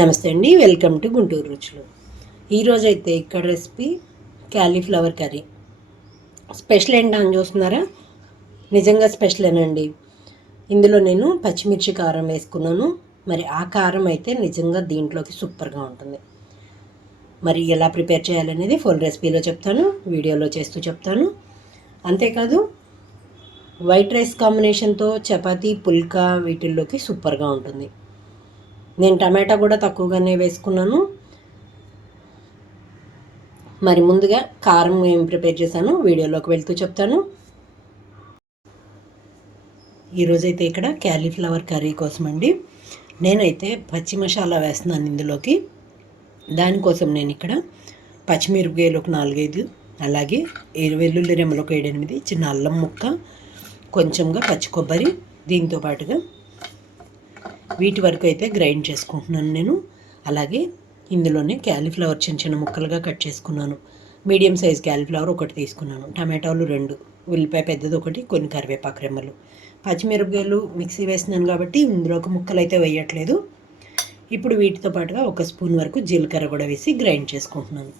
నమస్తే అండి, welcome to Guntur రుచులు. ఈరోజైతే ఇక్కడ రెసిపీ క్యాలీఫ్లవర్ కర్రీ. స్పెషల్ ఏంటని చూస్తున్నారా? నిజంగా స్పెషలేనండి. ఇందులో నేను పచ్చిమిర్చి కారం వేసుకున్నాను. మరి ఆ కారం అయితే నిజంగా దీంట్లోకి సూపర్గా ఉంటుంది. మరి ఎలా ప్రిపేర్ చేయాలనేది ఫుల్ రెసిపీలో చెప్తాను, వీడియోలో చేస్తూ చెప్తాను. అంతేకాదు వైట్ రైస్ కాంబినేషన్తో చపాతీ, పుల్కా వీటిల్లోకి సూపర్గా ఉంటుంది. నేను టమాటా కూడా తక్కువగానే వేసుకున్నాను. మరి ముందుగా కారం ఏం ప్రిపేర్ చేశాను వీడియోలోకి వెళ్తూ చెప్తాను. ఈరోజైతే ఇక్కడ క్యాలీఫ్లవర్ కర్రీ కోసం అండి నేనైతే పచ్చి మసాలా వేస్తున్నాను ఇందులోకి. దానికోసం నేను ఇక్కడ పచ్చిమిరపకాయలు ఒక 4-5, అలాగే వెల్లుల్లి రెమ్మలు ఒక 7-8, చిన్న అల్లం ముక్క, కొంచెంగా పచ్చి కొబ్బరి, దీంతో పాటుగా వీటి వరకు అయితే గ్రైండ్ చేసుకుంటున్నాను నేను. అలాగే ఇందులోనే క్యాలీఫ్లవర్ చిన్న చిన్న ముక్కలుగా కట్ చేసుకున్నాను. మీడియం సైజ్ క్యాలీఫ్లవర్ ఒకటి తీసుకున్నాను, టమాటాలు 2, ఉల్లిపాయ పెద్దది ఒకటి, కొన్ని కరివేపాకు రెమ్మలు, పచ్చిమిరపకాయలు మిక్సీ వేస్తున్నాను కాబట్టి ఇందులోకి ముక్కలు అయితే వేయట్లేదు. ఇప్పుడు వీటితో పాటుగా 1 స్పూన్ వరకు జీలకర్ర కూడా వేసి గ్రైండ్ చేసుకుంటున్నాను.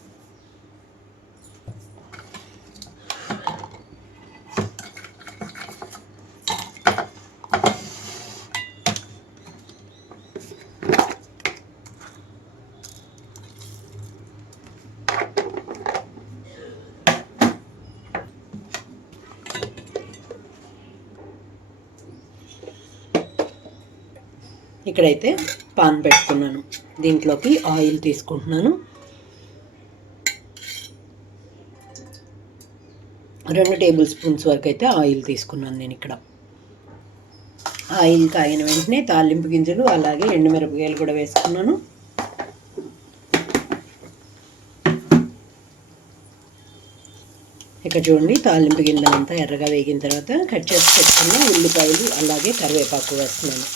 ఇక్కడైతే పాన్ పెట్టుకున్నాను, దీంట్లోకి ఆయిల్ తీసుకుంటున్నాను. 2 టేబుల్ స్పూన్స్ వరకు అయితే ఆయిల్ తీసుకున్నాను నేను ఇక్కడ. ఆయిల్ కాగిన వెంటనే తాలింపు గింజలు అలాగే ఎండుమిరపకాయలు కూడా వేసుకున్నాను. ఇక్కడ చూడండి, తాలింపు గింజలంతా ఎర్రగా వేగిన తర్వాత కట్ చేసి పెట్టుకున్న ఉల్లిపాయలు అలాగే కరివేపాకు వేస్తున్నాను.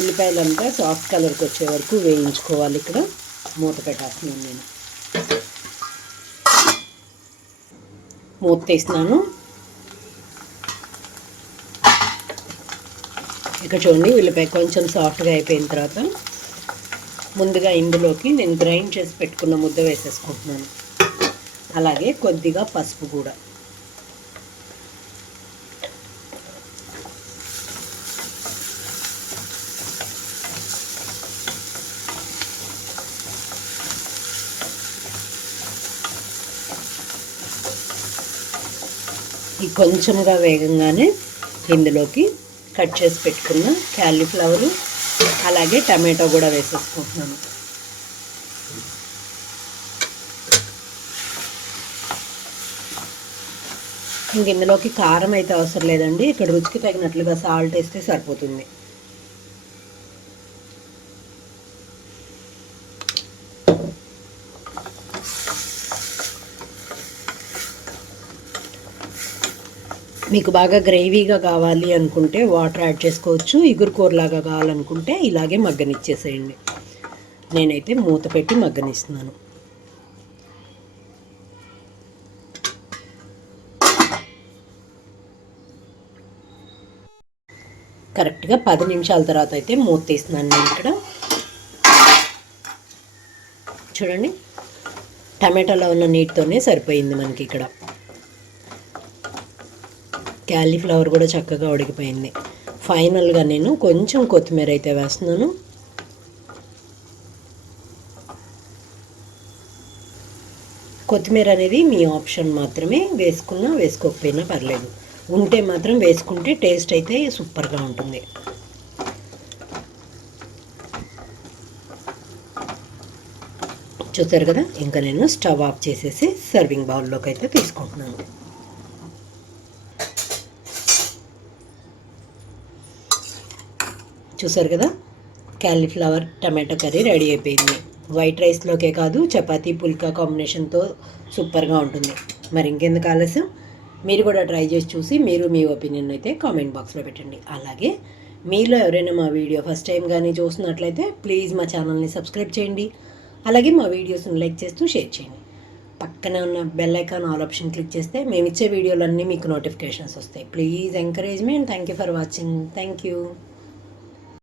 ఉల్లిపాయలంతా సాఫ్ట్ కలర్కి వచ్చే వరకు వేయించుకోవాలి. ఇక్కడ మూత పెట్టేస్తున్నాను నేను. మూత తీస్తున్నాను. ఇక చూడండి, ఉల్లిపాయ కొంచెం సాఫ్ట్గా అయిపోయిన తర్వాత ముందుగా ఇందులోకి నేను గ్రైండ్ చేసి పెట్టుకున్న ముద్ద వేసేసుకుంటున్నాను. అలాగే కొద్దిగా పసుపు కూడా. ఈ కొంచెంగా వేగంగానే ఇందులోకి కట్ చేసి పెట్టుకున్న క్యాలీఫ్లవరు అలాగే టమాటో కూడా వేసేసుకుంటున్నాను. ఇంక ఇందులోకి కారం అయితే అవసరం లేదండి, ఇక్కడ రుచికి తగినట్లుగా సాల్ట్ వేస్తే సరిపోతుంది. మీకు బాగా గ్రేవీగా కావాలి అనుకుంటే వాటర్ యాడ్ చేసుకోవచ్చు, ఇగురు కూరలాగా కావాలనుకుంటే ఇలాగే మగ్గనిచ్చేసేయండి. నేనైతే మూత పెట్టి మగ్గనిస్తున్నాను. కరెక్ట్గా 10 నిమిషాల తర్వాత అయితే మూత తీస్తున్నాను నేను ఇక్కడ. చూడండి, టమాటాలో ఉన్న నీటితోనే సరిపోయింది మనకి. ఇక్కడ క్యాలీఫ్లవర్ కూడా చక్కగా ఉడికిపోయింది. ఫైనల్గా నేను కొంచెం కొత్తిమీర అయితే వేస్తున్నాను. కొత్తిమీర అనేది మీ ఆప్షన్ మాత్రమే, వేసుకున్నా వేసుకోకపోయినా పర్లేదు. ఉంటే మాత్రం వేసుకుంటే టేస్ట్ అయితే సూపర్గా ఉంటుంది. చూసారు కదా, ఇంకా నేను స్టవ్ ఆఫ్ చేసేసి సర్వింగ్ బౌల్లోకి అయితే తీసుకుంటున్నాను. చూసారు కదా, క్యాలీఫ్లవర్ టమాటో కర్రీ రెడీ అయిపోయింది. వైట్ రైస్లోకే కాదు, చపాతీ పుల్కా కాంబినేషన్తో సూపర్గా ఉంటుంది. మరి ఇంకెందుకు ఆలస్యం, మీరు కూడా ట్రై చేసి చూసి మీరు మీ ఒపీనియన్ అయితే కామెంట్ బాక్స్లో పెట్టండి. అలాగే మీలో ఎవరైనా మా వీడియో ఫస్ట్ టైం కానీ చూసినట్లయితే ప్లీజ్ మా ఛానల్ని సబ్స్క్రైబ్ చేయండి. అలాగే మా వీడియోస్ని లైక్ చేస్తూ షేర్ చేయండి. పక్కనే ఉన్న bell icon all option click చేస్తే మేము ఇచ్చే వీడియోలన్నీ మీకు నోటిఫికేషన్స్ వస్తాయి. Please encourage me and thank you for watching. Thank you.